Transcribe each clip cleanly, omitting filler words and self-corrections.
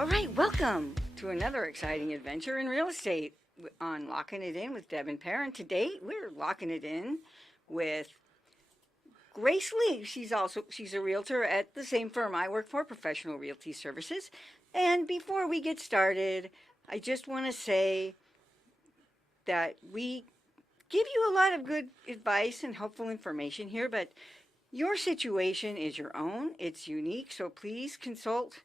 All right, welcome to another exciting adventure in real estate on Locking It In with Deb and Per. And today we're locking it in with Grace Lee. She's a realtor at the same firm I work for, Professional Realty Services. And before we get started, I just want to say that we give you a lot of good advice and helpful information here, but your situation is your own. It's unique, so please consult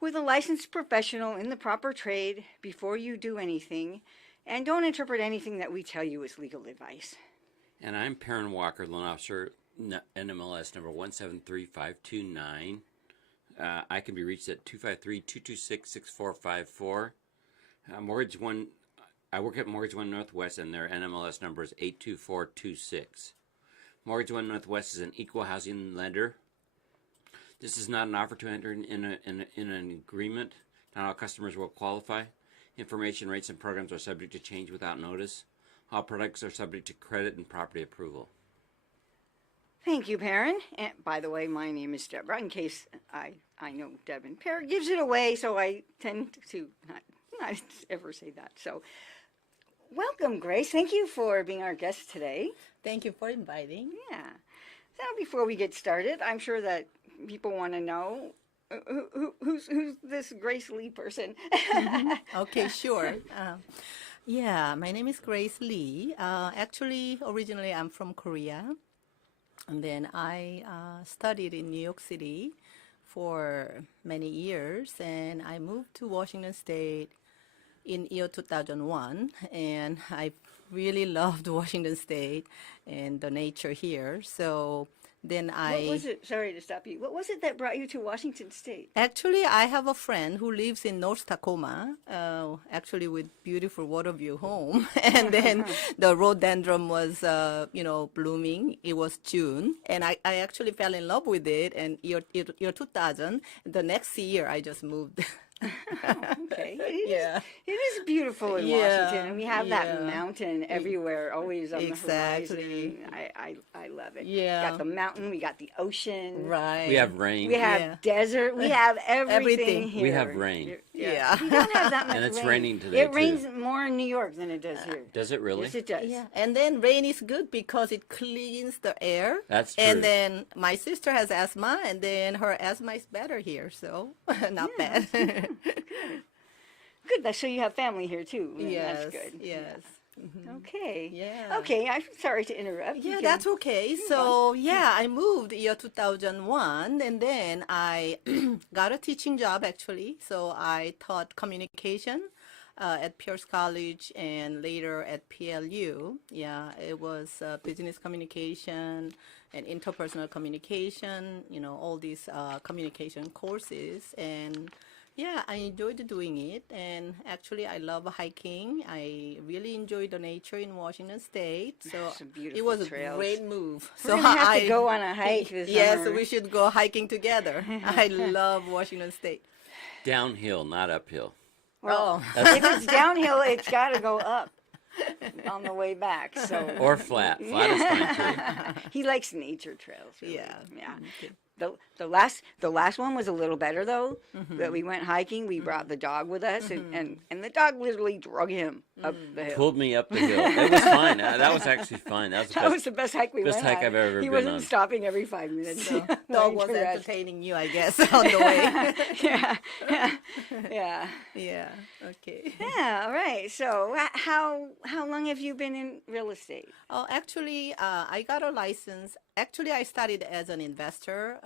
with a licensed professional in the proper trade before you do anything, and don't interpret anything that we tell you as legal advice. And I'm Perrin Walker, loan officer, NMLS number 173529. I can be reached at 253-226-6454. Mortgage One, I work at Mortgage One Northwest, and their NMLS number is 82426. Mortgage One Northwest is an equal housing lender. This is not an offer to enter in an agreement. Not all customers will qualify. Information, rates, and programs are subject to change without notice. All products are subject to credit and property approval. Thank you, Perrin. And by the way, my name is Deborah, in case I know Deb and Per gives it away, so I tend to not ever say that. So welcome, Grace. Thank you for being our guest today. Thank you for inviting. Yeah. Now, before we get started, I'm sure that people want to know who's this Grace Lee person. Okay, sure. Yeah, my name is Grace Lee. Actually, originally I'm from Korea. And then I studied in New York City for many years. And I moved to Washington State in year 2001. And I really loved Washington State and the nature here. So then What was it? Sorry to stop you. What was it that brought you to Washington State? Actually, I have a friend who lives in North Tacoma, actually with beautiful water view home. And then the rhododendron was, blooming. It was June. And I actually fell in love with it. And year 2000, the next year, I just moved. Okay. It is beautiful in Washington, and we have that mountain everywhere, always on the horizon. I love it. Yeah. We got the mountain, we got the ocean. Right. We have rain. We have desert. We have everything here. We have rain. Yeah. We don't have that much And it's rain. raining today, It rains too. more in New York than it does here. Does it really? Yes, it does. Yeah, and then rain is good because it cleans the air. That's true. And then my sister has asthma, and then her asthma is better here, so not bad. Good. So you have family here too. And Yes, That's good. yes. Mhm. Okay. Yeah. Okay. I'm sorry to interrupt. You Yeah, can- that's okay. So, yeah, I moved year 2001, and then I got a teaching job, actually. So I taught communication at Pierce College and later at PLU. Yeah, it was business communication and interpersonal communication, all these communication courses. And yeah, I enjoyed doing it, and actually I love hiking. I really enjoy the nature in Washington State, so Some beautiful it was a trails. great move. We're gonna have to go on a hike this Yes, summer. we should go hiking together. I love Washington State. Downhill, not uphill. Well, if it's downhill, it's got to go up on the way back. So Or flat. Flat is fine, too. he likes nature trails. Really. Yeah. Yeah. The last one was a little better though. That we went hiking. We brought the dog with us, and the dog literally drug him up the hill. Pulled me up the hill. It was fine. That was actually fine. That Was the best hike we best went hike on. I've ever He been wasn't on. stopping every 5 minutes. So Wanting dog was to rest. entertaining you, I guess, on the way. Yeah. Yeah. Okay. Yeah. All right. So how long have you been in real estate? Oh, actually, I got a license. Actually, I started as an investor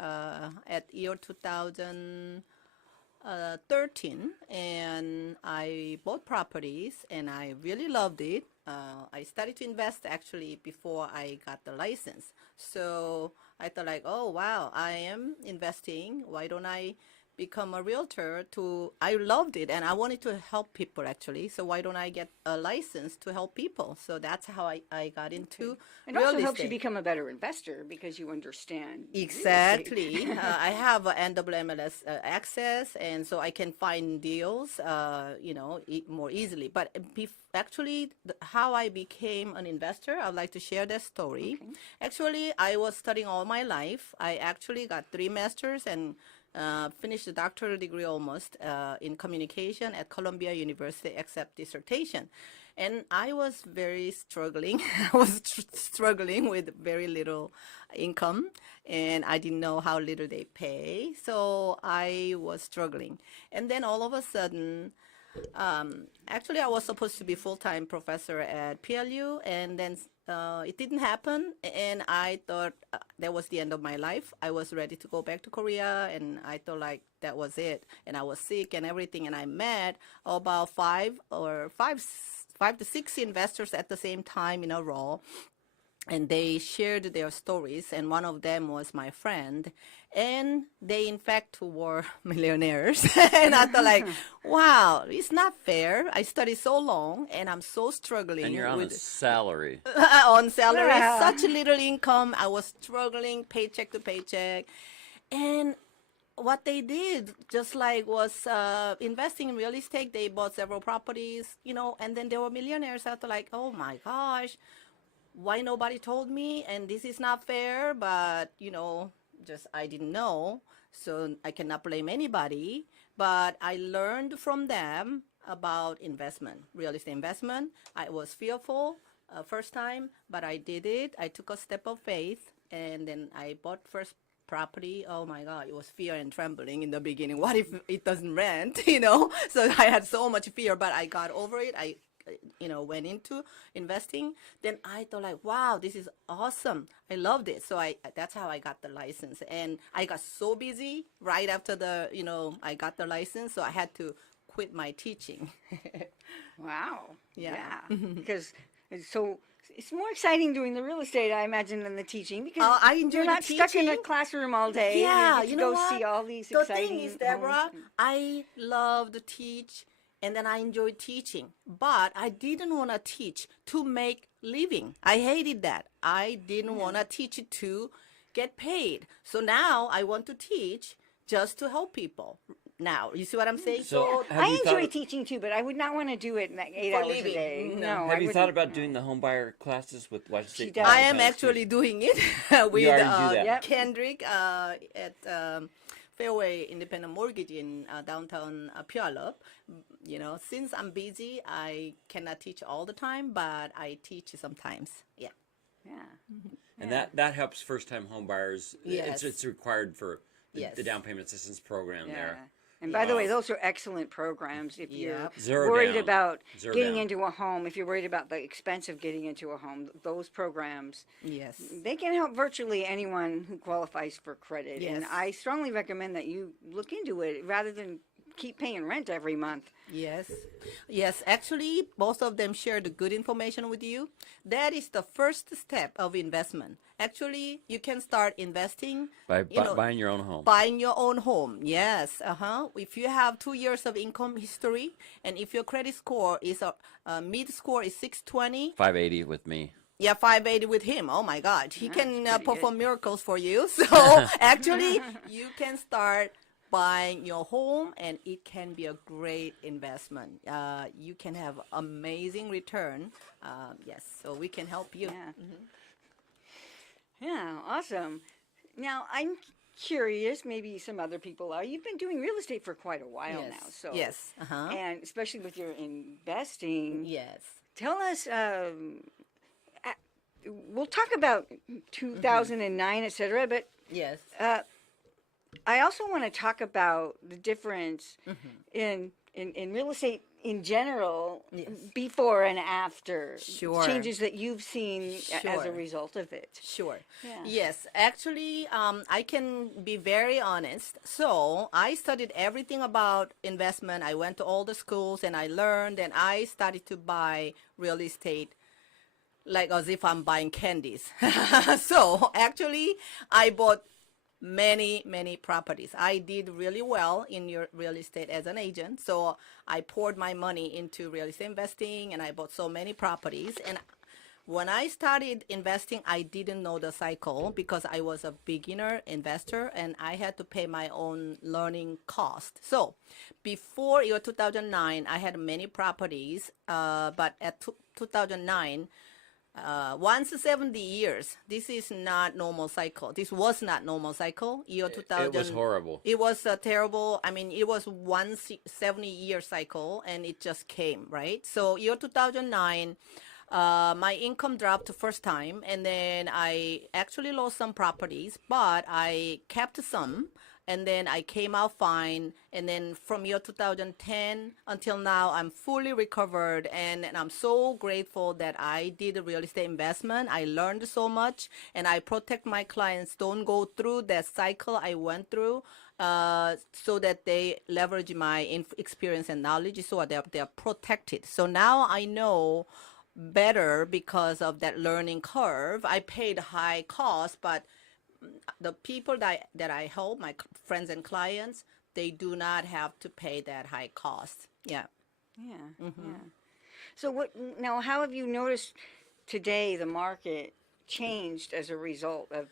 at year 2013, and I bought properties, and I really loved it. I started to invest actually before I got the license. So I thought like, oh, wow, I am investing. Why don't I become a realtor? I loved it and I wanted to help people actually. So why don't I get a license to help people? So that's how I got into It real also helps you estate. become a better investor because you understand real estate. Exactly. I have a NWMLS access, and so I can find deals, more easily. But actually, how I became an investor, I'd like to share that story. Okay. Actually, I was studying all my life. I actually got 3 masters and finished a doctoral degree almost in communication at Columbia University, except dissertation. And I was very struggling. I was struggling with very little income, and I didn't know how little they pay. So I was struggling. And then all of a sudden, actually, I was supposed to be full-time professor at PLU, and then it didn't happen. And I thought that was the end of my life. I was ready to go back to Korea, and I thought like that was it. And I was sick and everything. And I met about five to six investors at the same time in a row, and they shared their stories, and one of them was my friend, and they in fact were millionaires. And I thought like, wow, it's not fair. I studied so long and I'm so struggling. And you're on a salary. On salary, Yeah. such little income. I was struggling paycheck to paycheck. And what they did just like was investing in real estate. They bought several properties, and then they were millionaires. I thought like, oh my gosh, why nobody told me? And this is not fair, but just I didn't know, so I cannot blame anybody. But I learned from them about investment, real estate investment. I was fearful first time, but I did it. I took a step of faith, and then I bought first property. Oh my God, it was fear and trembling in the beginning. What if it doesn't rent? So I had so much fear, but I got over it. I went into investing. Then I thought like, wow, this is awesome. I loved it. So that's how I got the license. And I got so busy right after I got the license. So I had to quit my teaching. Wow. Yeah. Because so it's more exciting doing the real estate, I imagine, than the teaching, because I enjoy you're the not stuck in a teaching. classroom all day. Yeah, you get to you know go what? see all these The exciting thing is, homes. Deborah, I love to teach, and then I enjoy teaching. But I didn't want to teach to make living. I hated that. I didn't want to teach to get paid. So now I want to teach just to help people. Now, you see what I'm saying? So have I you enjoy thought, teaching too, but I would not want to do it in like 8 For hours living. a day. No. No, have I you thought wouldn't. about doing the home buyer classes with Washington She State? does. I am College? actually doing it with You already do that. Yep. Kendrick at Fairway Independent Mortgage in downtown Puyallup. Since I'm busy, I cannot teach all the time, but I teach sometimes. Yeah. Yeah. And that helps first time home buyers. Yes. It's required for the Yes. down payment assistance program Yeah. there. And by the way, those are excellent programs if you're Yep. Zero worried down. about Zero getting down. into a home, if you're worried about the expense of getting into a home, those programs, Yes. they can help virtually anyone who qualifies for credit. And Yes. I strongly recommend that you look into it rather than keep paying rent every month. Yes. Yes. Actually, both of them share the good information with you. That is the first step of investment. Actually, you can start investing By buying your own home. buying your own home. Yes. If you have 2 years of income history, and if your credit score is mid score is 620, 580 with me. yeah, 580 with him. Oh my God, he can pretty perform miracles for you. So actually, you can start buying your home, and it can be a great investment. You can have amazing return. Yes, so we can help you. Yeah. Yeah, awesome. Now, I'm curious, maybe some other people are. You've been doing real estate for quite a while Yes. now. So Yes. And especially with your investing. Yes. Tell us, we'll talk about 2009, et cetera, but Yes. I also want to talk about the difference in real estate in general, Yes. before and after. Sure. Changes that you've seen as a Sure. result of it. Sure. Yeah. Yes, actually, I can be very honest. So I studied everything about investment. I went to all the schools and I learned, and I started to buy real estate like as if I'm buying candies. So actually, I bought many properties. I did really well in your real estate as an agent. So I poured my money into real estate investing, and I bought so many properties. And when I started investing, I didn't know the cycle because I was a beginner investor and I had to pay my own learning cost. So before year 2009, I had many properties, but at 2009, once 70 years. This is not normal cycle. This was not normal cycle. Year 2000. It was horrible. It was terrible. I mean, it was one 70-year cycle, and it just came, right? So year 2009, my income dropped the first time, and then I actually lost some properties, but I kept some, and then I came out fine. And then from year 2010 until now, I'm fully recovered, and I'm so grateful that I did a real estate investment. I learned so much, and I protect my clients don't go through that cycle I went through, so that they leverage my experience and knowledge, so they're protected. So now I know better because of that learning curve. I paid high cost, but the people that I help, my friends and clients, they do not have to pay that high cost. Yeah. Yeah. Yeah. So now, how have you noticed today the market changed as a result of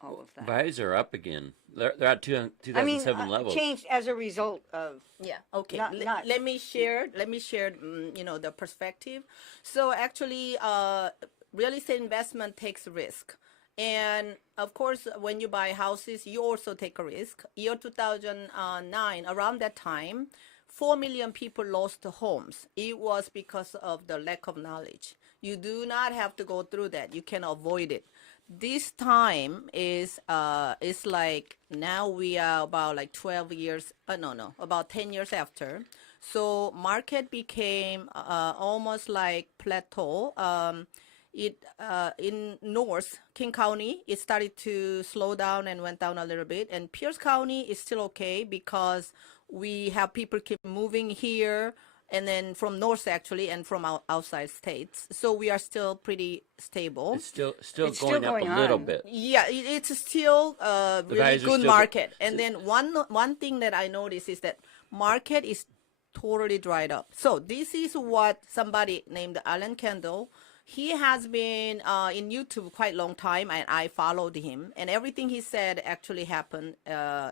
all of that? Buys are up again. They're at 2007 levels. Changed as a result of. Yeah. Okay. Not- Let me share. The perspective. So actually, real estate investment takes risk. And of course, when you buy houses, you also take a risk. Year 2009, around that time, 4 million people lost homes. It was because of the lack of knowledge. You do not have to go through that. You can avoid it. This time is like now we are about like 12 years, about 10 years after. So market became almost like plateau. In North King County, it started to slow down and went down a little bit. And Pierce County is still okay because we have people keep moving here, and then from North actually, and from outside states. So we are still pretty stable. It's still It's going still up going a little on. bit. Yeah, it's still a really values are good still- market. And then one thing that I noticed is that market is totally dried up. So this is what somebody named Alan Kendall, he has been in YouTube quite a long time, and I followed him. And everything he said actually happened.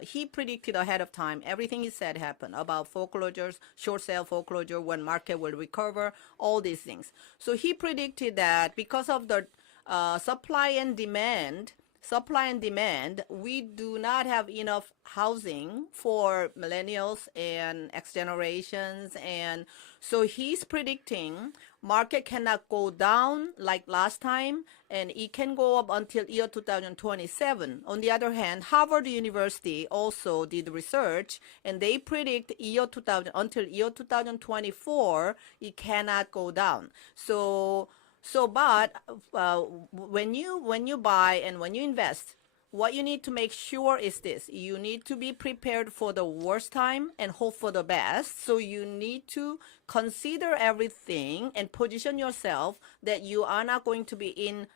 He predicted ahead of time. Everything he said happened about foreclosures, short sale foreclosure, when market will recover, all these things. So he predicted that because of the supply and demand, we do not have enough housing for millennials and X generations. And so he's predicting market cannot go down like last time, and it can go up until year 2027. On the other hand, Harvard University also did research, and they predict year 2000 until year 2024, it cannot go down. But when you buy and when you invest, what you need to make sure is this: you need to be prepared for the worst time and hope for the best. So you need to consider everything and position yourself that you are not going to be in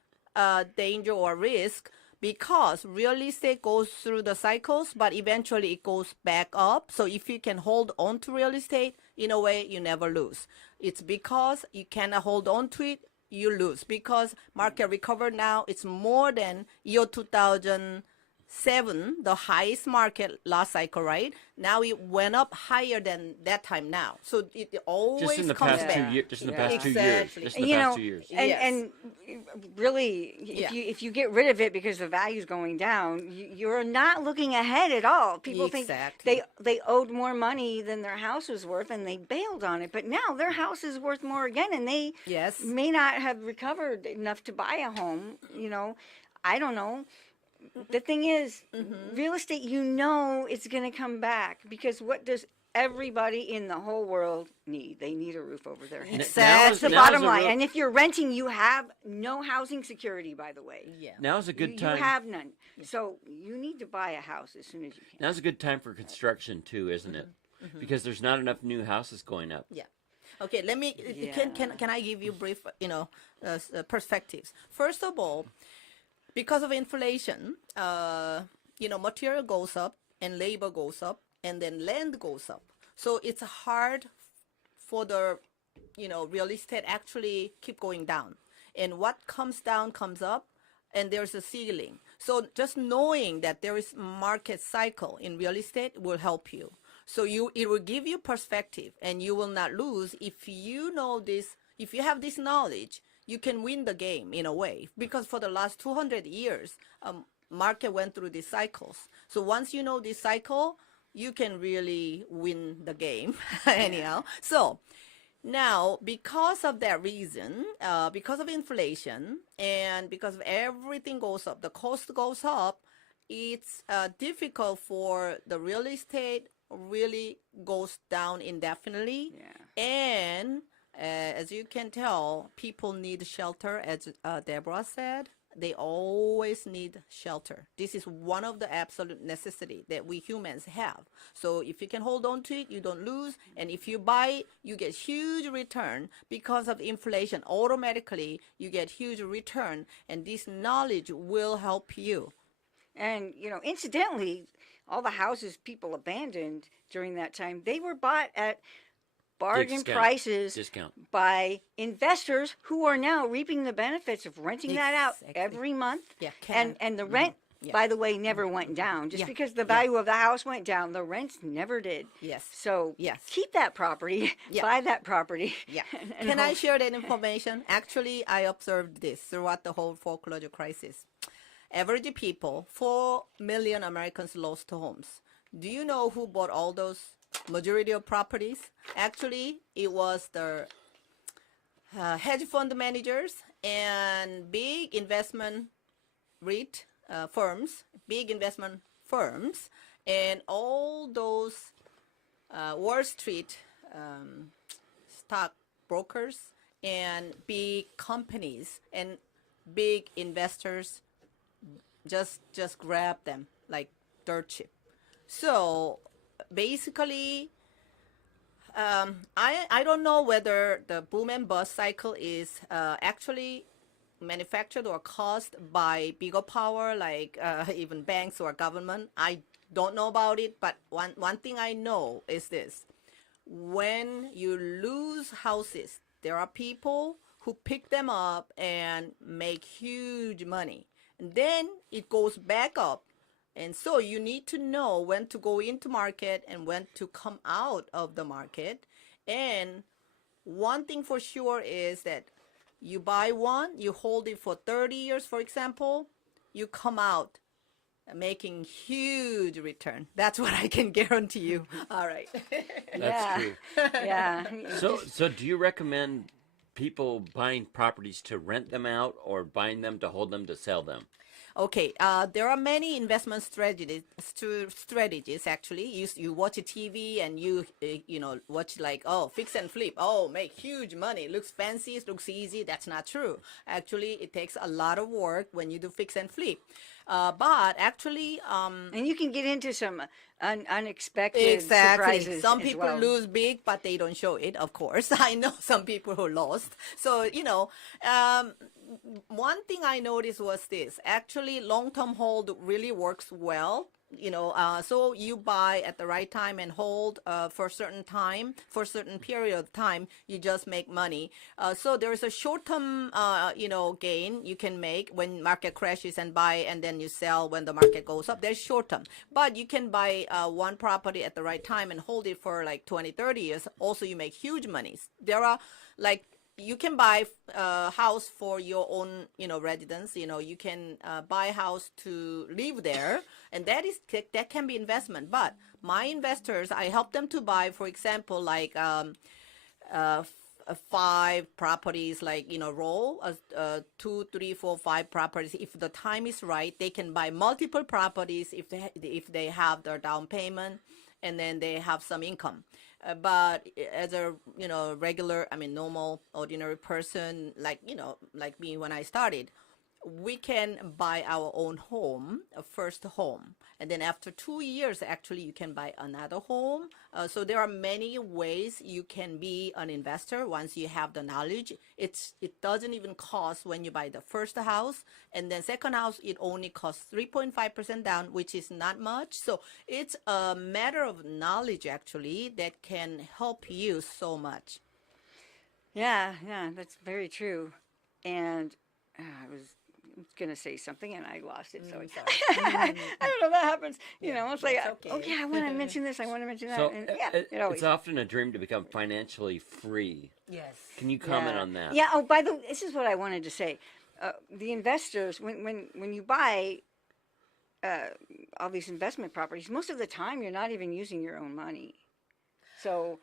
danger or risk, because real estate goes through the cycles, but eventually it goes back up. So if you can hold on to real estate, in a way, you never lose. It's because you cannot hold on to it, you lose, because market recovered now. It's more than year 2007, the highest market last cycle, right? Now it went up higher than that time now. So it always Just in the comes past back. 2 years. Just in the Yeah. past 2 years. Exactly. Just in the past 2 years. And really, Yeah. if you get rid of it because the value's going down, you're not looking ahead at all. People Exactly. think they owed more money than their house was worth, and they bailed on it. But now their house is worth more again, and they Yes. may not have recovered enough to buy a home. I don't know. The thing is, real estate, it's going to come back, because what does everybody in the whole world need? They need a roof over their head. Exactly. That's the Now's bottom a line. real- And if you're renting, you have no housing security, by the way. Yeah. Now's a good You time. have none. So you need to buy a house as soon as you can. Now's a good time for construction too, isn't it? Because there's not enough new houses going up. Yeah. Okay, let me can I give you brief perspectives. First of all, because of inflation, material goes up and labor goes up, and then land goes up. So it's hard for the real estate actually keep going down. And what comes down comes up, and there's a ceiling. So just knowing that there is market cycle in real estate will help you. So it will give you perspective, and you will not lose if you know this. If you have this knowledge, you can win the game in a way, because for the last 200 years, market went through these cycles. So once you know this cycle, you can really win the game anyhow. So now, because of that reason, because of inflation and because of everything goes up, the cost goes up, it's difficult for the real estate really goes down indefinitely. Yeah. And as you can tell, people need shelter, as Deborah said. They always need shelter. This is one of the absolute necessity that we humans have. So if you can hold on to it, you don't lose. And if you buy it, you get huge return because of inflation. Automatically, you get huge return. And this knowledge will help you. And, you know, incidentally, all the houses people abandoned during that time, they were bought at bargain Discount. prices Discount. by investors who are now reaping the benefits of renting that out Exactly. every month. Yeah, And the rent, Yeah. by the way, never went down. Just Yeah. because the value of the house went down, the rents never did. Yes. So Yes. keep that property, Yeah. buy that property. Yeah. and Can I hope- share that information? Actually, I observed this throughout the whole foreclosure crisis. Average people, 4 million Americans lost homes. Do you know who bought all those majority of properties? Actually, it was the hedge fund managers and big investment REIT firms, big investment firms, and all those Wall Street stock brokers and big companies and big investors just grab them like dirt cheap. So basically, I don't know whether the boom and bust cycle is actually manufactured or caused by bigger power like even banks or government. I don't know about it, but one thing I know is this: when you lose houses, there are people who pick them up and make huge money, and then it goes back up. And so you need to know when to go into market and when to come out of the market. And one thing for sure is that you buy one, you hold it for 30 years, for example, you come out making huge return. That's what I can guarantee you. All right. That's true. Yeah. So do you recommend people buying properties to rent them out or buying them to hold them to sell them? Okay, there are many investment strategies actually. You watch a TV and you watch like, oh, fix and flip, oh, make huge money, looks fancy, it looks easy. That's not true. Actually, it takes a lot of work when you do fix and flip. But actually, and you can get into some unexpected exactly. surprises. Some as people well. lose big, but they don't show it, of course. I know some people who lost. So, one thing I noticed was this. Actually, long-term hold really works well. So you buy at the right time and hold for a certain time, for a certain period of time, you just make money. So there is a short-term, gain you can make when market crashes and buy, and then you sell when the market goes up. There's short-term. But you can buy one property at the right time and hold it for like 20, 30 years. Also, you make huge monies. There are like, you can buy a house for your own, residence. You can buy a house to live there, and that can be investment. But my investors, I help them to buy, for example, like 5 properties, like roll 2, 3, 4, 5 properties. If the time is right, they can buy multiple properties if they have their down payment, and then they have some income. But as a regular, normal, ordinary person, like me when I started, we can buy our own home, a first home, and then after 2 years, actually, you can buy another home. So there are many ways you can be an investor once you have the knowledge. It doesn't even cost when you buy the first house, and then second house, it only costs 3.5% down, which is not much. So it's a matter of knowledge, actually, that can help you so much. Yeah, that's very true. And it was gonna say something and I lost it. So sorry. I don't know. That happens. You know, it's like, that's oh okay. yeah, I want to mention this. I want to mention that. So And yeah, it always. it's often a dream to become financially free. Yes. Can you comment Yeah. on that? Yeah. Oh, by the way, this is what I wanted to say. The investors, when you buy all these investment properties, most of the time you're not even using your own money. So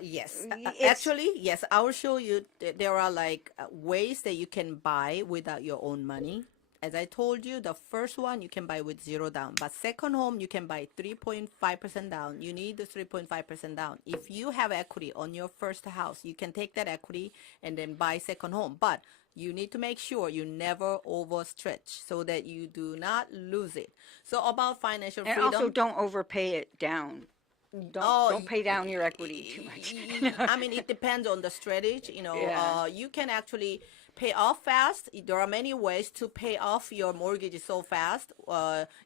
Yes. it's Actually, yes. I will show you. There are like ways that you can buy without your own money. As I told you, the first one you can buy with zero down, but second home you can buy 3.5% down. You need the 3.5% down. If you have equity on your first house, you can take that equity and then buy second home. But you need to make sure you never overstretch so that you do not lose it. So about financial and freedom. also don't overpay it down. Don't pay down your equity too much. I mean, it depends on the strategy. You know, Yeah. you can actually pay off fast. There are many ways to pay off your mortgage so fast.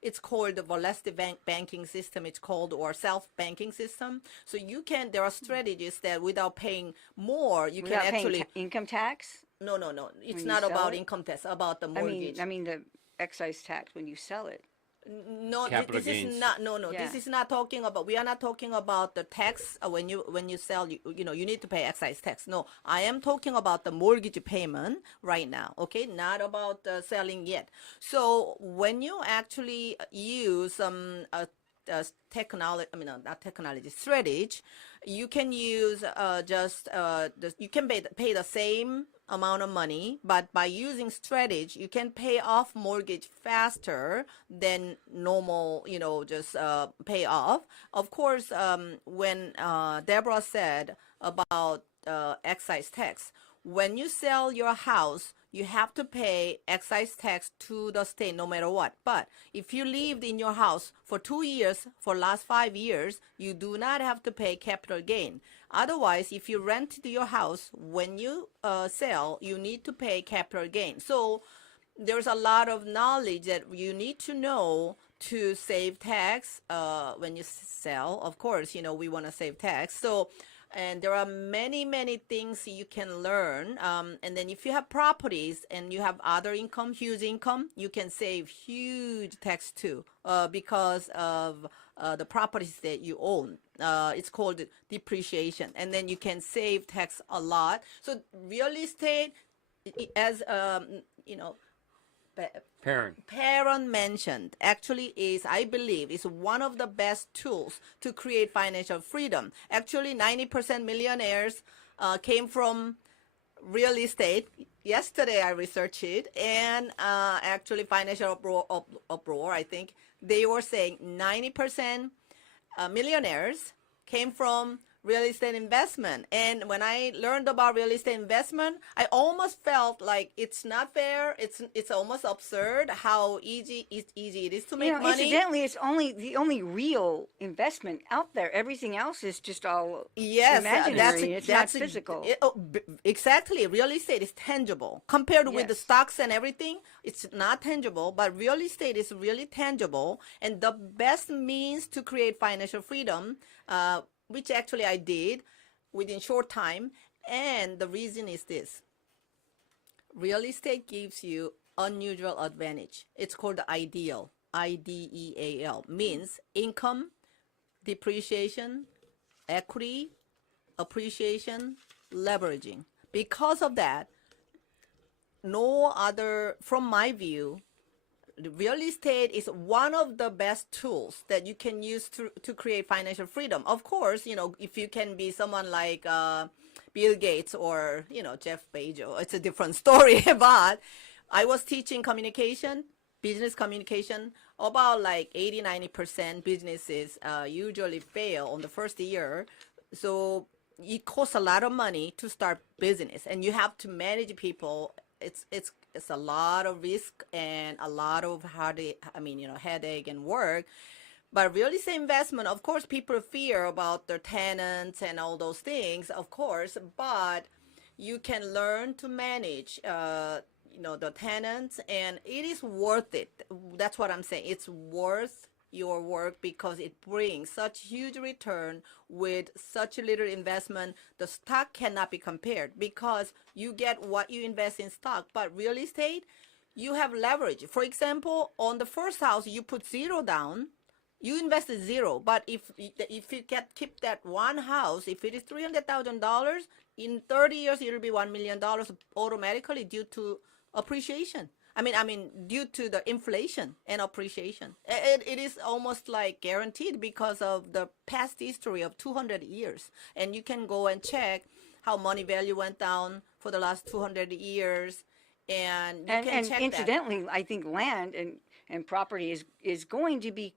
It's called the velocity banking system. It's called or self-banking system. So you can. There are strategies that without paying more, you Without can paying actually. income tax. No, no, no. It's when you not sell about it? income tax. About the I mortgage. mean the excise tax when you sell it. No, Capital this gains. is not. No, no. Yeah. This is not talking about. We are not talking about the tax when you sell. You know you need to pay excise tax. No, I am talking about the mortgage payment right now. Okay, not about selling yet. So when you actually use some technology, I mean not technology, strategy, you can use you can pay the same amount of money, but by using strategy, you can pay off mortgage faster than normal, you know, just pay off. Of course, when Deborah said about excise tax, when you sell your house, you have to pay excise tax to the state no matter what. But if you lived in your house for 2 years, for last 5 years, you do not have to pay capital gain. Otherwise, if you rented your house, when you sell, you need to pay capital gain. So there's a lot of knowledge that you need to know to save tax when you sell. Of course, you know, we want to save tax. So and there are many things you can learn, and then if you have properties and you have other income, huge income, you can save huge tax too, because of the properties that you own. It's called depreciation, and then you can save tax a lot. So real estate, as you know, Perron mentioned, actually is, I believe, is one of the best tools to create financial freedom. Actually, 90% millionaires came from real estate. Yesterday, I researched it, and actually, Financial Uproar, I think, they were saying 90% millionaires came from real estate investment. And when I learned about real estate investment, I almost felt like it's not fair. It's almost absurd how easy it is to make money. Incidentally, it's the only real investment out there. Everything else is just all Yes, imaginary. It's not physical. Exactly. Real estate is tangible compared with the Yes. stocks and everything. It's not tangible, but real estate is really tangible. And the best means to create financial freedom, which actually I did within short time. And the reason is this: real estate gives you unusual advantage. It's called ideal. IDEAL means income, depreciation, equity, appreciation, leveraging. Because of that, no other, from my view, real estate is one of the best tools that you can use to create financial freedom. Of course, you know, if you can be someone like Bill Gates or, you know, Jeff Bezos, it's a different story. But I was teaching communication, business communication. About like 80-90% businesses usually fail on the first year. So it costs a lot of money to start business, and you have to manage people. It's a lot of risk and a lot of headache and work. But real estate investment, of course, people fear about their tenants and all those things, of course, but you can learn to manage the tenants, and it is worth it. That's what I'm saying. It's worth your work because it brings such huge return with such little investment. The stock cannot be compared because you get what you invest in stock, but real estate, you have leverage. For example, on the first house, you put zero down, you invested zero. But if you can keep that one house, if it is $300,000, in 30 years it'll be $1 million automatically due to appreciation. I mean, due to the inflation and appreciation. It is almost like guaranteed because of the past history of 200 years. And you can go and check how money value went down for the last 200 years. And you can And check incidentally, I think land and property is going to be that.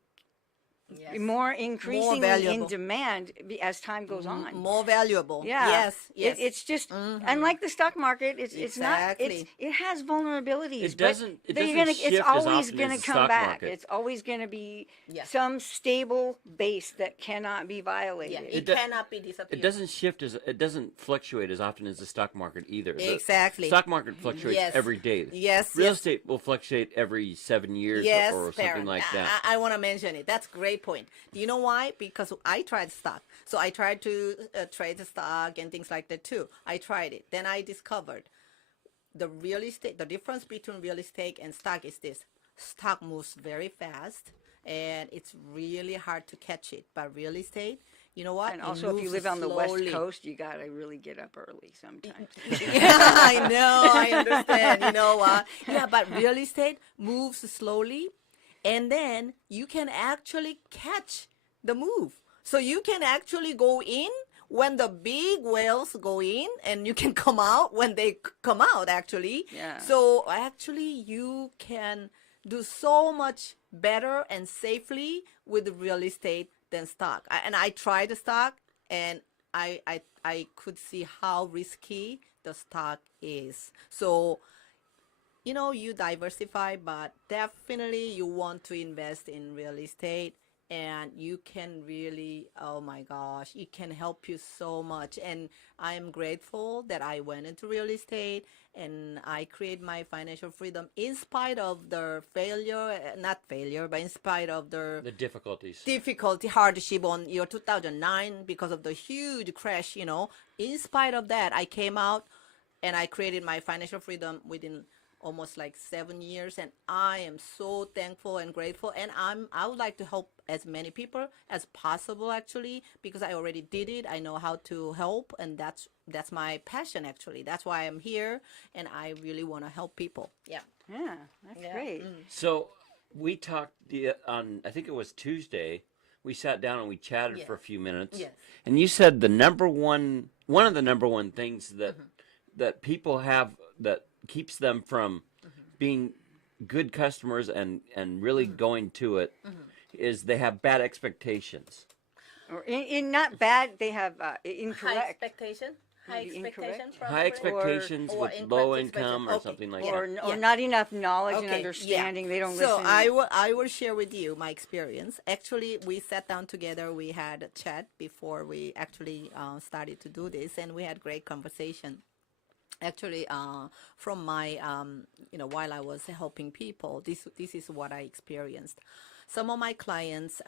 Yes. more increasingly in valuable. demand as time goes on. More valuable. Yeah. Yes. Yes. It's just unlike the stock market. It's not. Exactly. It has vulnerabilities. It doesn't- But it doesn't it's shift as always often going to as the come stock back. market. It's always going to be Yes. some stable base that cannot be violated. Yeah, it do- cannot be disappeared. It doesn't fluctuate as often as the stock market either. The Exactly. stock market fluctuates Yes. every day. Yes, Real yes. estate will fluctuate every 7 years Yes, or something Perrin. like that. I want to mention it. That's a great point. Do you know why? Because I tried stock. So I tried to trade the stock and things like that too. I tried it. Then I discovered the real estate, the difference between real estate and stock is this. Stock moves very fast and it's really hard to catch it. But real estate, you know what? And It also, if you moves live on the West slowly. Coast, you got to really get up early sometimes. Yeah, I know. I understand. You know what? Yeah, but real estate moves slowly, and then you can actually catch the move. So you can actually go in when the big whales go in, and you can come out when they come out, actually. Yeah. So actually, you can do so much better and safely with real estate than stock. And I tried the stock, and I could see how risky the stock is. So, you diversify, but definitely you want to invest in real estate, and you can really, oh my gosh, it can help you so much. And I am grateful that I went into real estate and I create my financial freedom in spite of the failure, not failure, but in spite of The difficulties. difficulty, hardship on year 2009 because of the huge crash. In spite of that, I came out and I created my financial freedom within almost like 7 years, and I am so thankful and grateful. And I would like to help as many people as possible, actually, because I already did it. I know how to help, and that's my passion, actually. That's why I'm here, and I really want to help people. Yeah. Yeah, that's Yeah. great. So we talked on, I think it was Tuesday. We sat down and we chatted Yes. for a few minutes. Yes. And you said one of the number one things that that people have that keeps them from being good customers and really going to it is they have bad expectations. Or in not bad, they have incorrect. expectation. Maybe incorrect. High expectations or with incorrect low expectation. income or Okay. something like Or, that. or Yeah. not enough knowledge and Okay, understanding. yeah. They don't So listen. I will share with you my experience. Actually, we sat down together. We had a chat before we actually started to do this, and we had great conversation. Actually, from my while I was helping people, this is what I experienced. Some of my clients,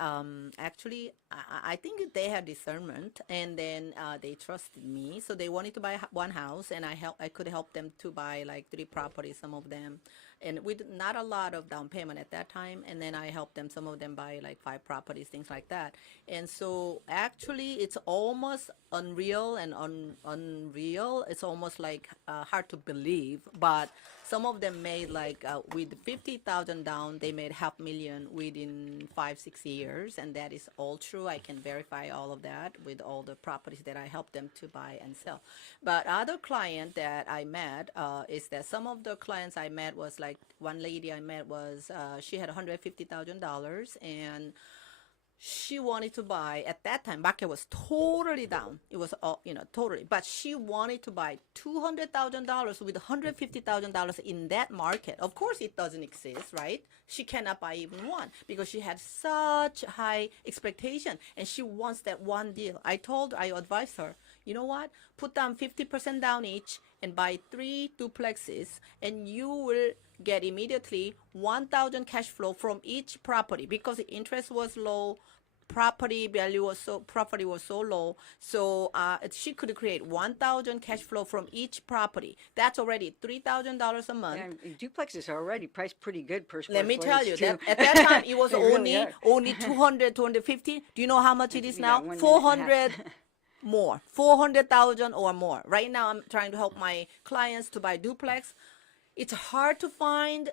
actually, I think they had discernment, and then they trusted me, so they wanted to buy one house, and I could help them to buy like 3 properties, some of them, and with not a lot of down payment at that time. And then I helped them, some of them buy like 5 properties, things like that. And so actually, it's almost unreal and unreal. It's almost like hard to believe, but some of them made like with 50,000 down, they made $500,000 within 5-6 years, and that is all true. I can verify all of that with all the properties that I helped them to buy and sell. But other client that I met is that some of the clients I met was like one lady I met was she had $150,000, and she wanted to buy at that time. Market was totally down. It was all totally. But she wanted to buy $200,000 with $150,000 in that market. Of course, it doesn't exist, right? She cannot buy even one because she had such high expectation, and she wants that one deal. I advised her, you know what? Put down 50% down each and buy 3 duplexes, and you will get immediately 1,000 cash flow from each property because the interest was low. property was so low, so she could create 1,000 cash flow from each property. That's already $3,000 a month. And duplexes are already priced pretty good per square Let me foot. tell It's you true. that at that time it was They really are. only 200, 250. Do you know how much it is Yeah, now? 1 minute and a 400 half. more, 400,000 or more. Right now, I'm trying to help my clients to buy duplex. It's hard to find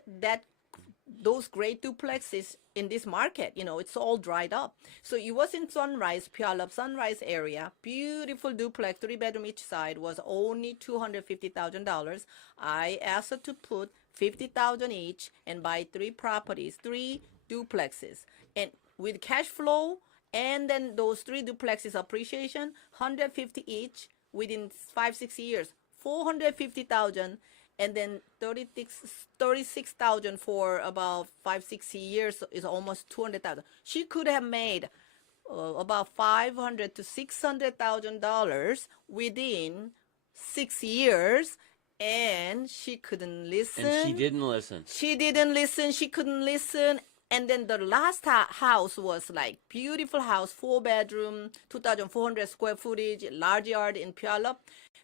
those great duplexes in this market. You know, it's all dried up. So it was in Sunrise, Puyallup, Sunrise area. Beautiful duplex, 3 bedroom each side, was only $250,000. I asked her to put $50,000 each and buy 3 properties, 3 duplexes, and with cash flow. And then those 3 duplexes appreciation, 150 each within 5-6 years, 450,000, and then 36,000 for about 5-6 years is almost 200,000. She could have made about $500,000 to $600,000 within 6 years, and she couldn't listen. And she didn't listen. She didn't listen. She couldn't listen. And then the last house was like beautiful house, 4 bedroom, 2,400 square footage, large yard in Puyallup.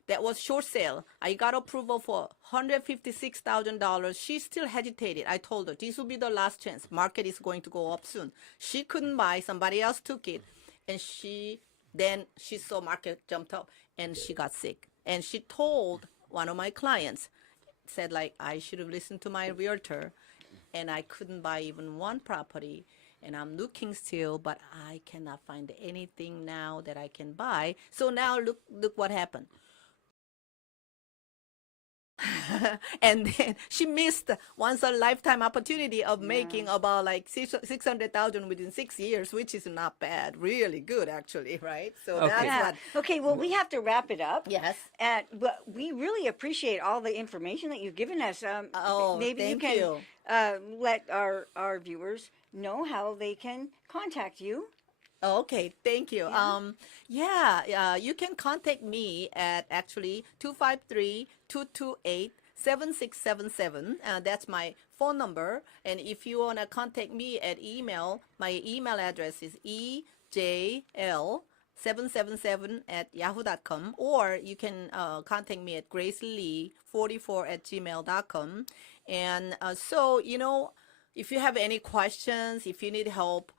That was short sale. I got approval for $156,000. She still hesitated. I told her this will be the last chance. Market is going to go up soon. She couldn't buy. Somebody else took it, and she saw market jumped up, and she got sick. And she told one of my clients, said like, I should have listened to my realtor. And I couldn't buy even 1 property, and I'm looking still, but I cannot find anything now that I can buy. So now look what happened. And then she missed once a lifetime opportunity of making about like 600,000 within 6 years, which is not bad, really good actually, right? So Okay. that's Yeah. what. Okay, well, we have to wrap it up. Yes. But we really appreciate all the information that you've given us. Maybe thank you you. can let our viewers know how they can contact you. Okay, thank you. You can contact me at actually 253-228-7677. That's my phone number. And if you want to contact me at email, my email address is ejl777@yahoo.com, or you can contact me at gracelee44@gmail.com. And so, if you have any questions, if you need help,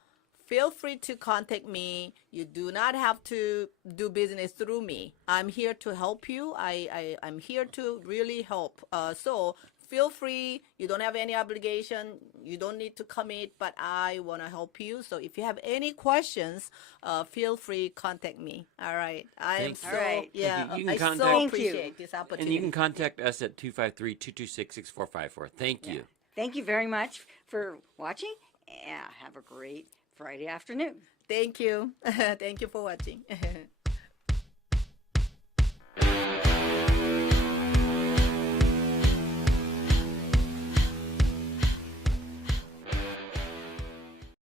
feel free to contact me. You do not have to do business through me. I'm here to help you. I'm here to really help. So feel free. You don't have any obligation. You don't need to commit, but I want to help you. So if you have any questions, feel free, contact me. All right. Thanks. All right. Yeah, You can I contact- so Thank you. appreciate this And opportunity. you can contact us at 253-226-6454. Thank you. Thank you very much for watching. Yeah, have a great Friday afternoon. Thank you. Thank you for watching.